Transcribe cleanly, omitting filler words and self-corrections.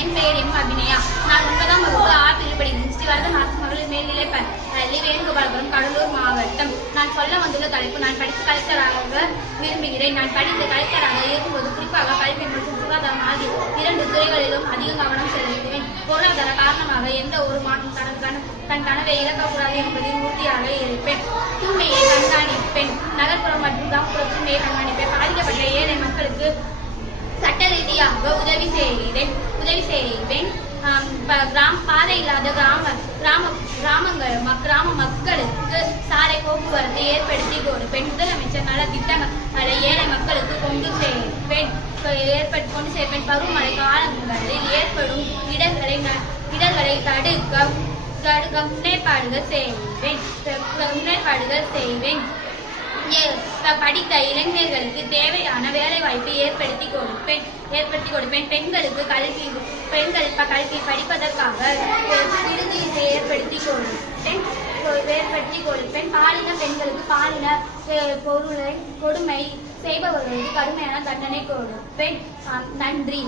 என் பெயர் எம் அபிநயா. நான் 9ஆம் வகுப்பு ஆ பிரிவு படிக்கிறேன். ஸ்ரீ வரதநாச மகளிர் மேல்நிலைப் பள்ளி, வேணுகோபாலபுரம், கடலூர் மாவட்டம். நான் சொல்ல வந்துள்ள தலைப்பு, நான் படித்து கலெக்டராக விரும்புகிறேன். நான் படித்து கலெக்டராக இருக்கும்போது குறிப்பாக கல்வி மற்றும் சுகாதாரம் ஆகிய 2 துறைகளிலும் அதிக கவனம் செலுத்துவேன். பொருளாதார காரணமாக எந்த ஒரு மாற்றும் தன் கனவை இழக்கக்கூடாது என்பதில் உறுதியாக இருப்பேன். தூய்மையை கண்காணிப்பேன். நகர்ப்புறம் மற்றும் கிராமப்புற தூய்மையை கண்காணிப்பேன். பாதிக்கப்பட்ட ஏழை மக்களுக்கு சட்ட ரீதியாக உதவி செய்வேன். பாதை இல்லாத கிராம மக்களுக்கு சாலை போக்குவரத்து ஏற்படுத்தி கொடுப்பேன். முதலமைச்சர் நல திட்டங்களை ஏழை மக்களுக்கு கொண்டு சேர்ப்பேன். பருவமழை காலங்களில் ஏற்படும் இடர்களை தடுக்க முன்னேற்பாடுகள் செய்வேன். படித்த இளைஞர்களுக்கு தேவையான வேலை வாய்ப்பை ஏற்படுத்தி கொடுப்பேன். பெண்கள் கல்வி படிப்பதற்காக விடுதி ஏற்படுத்தி கொடுப்பேன். பாலின பெண்களுக்கு பாலின கொடுமை செய்பவர்களுக்கு கடுமையான தண்டனை கொடுப்பேன். நன்றி.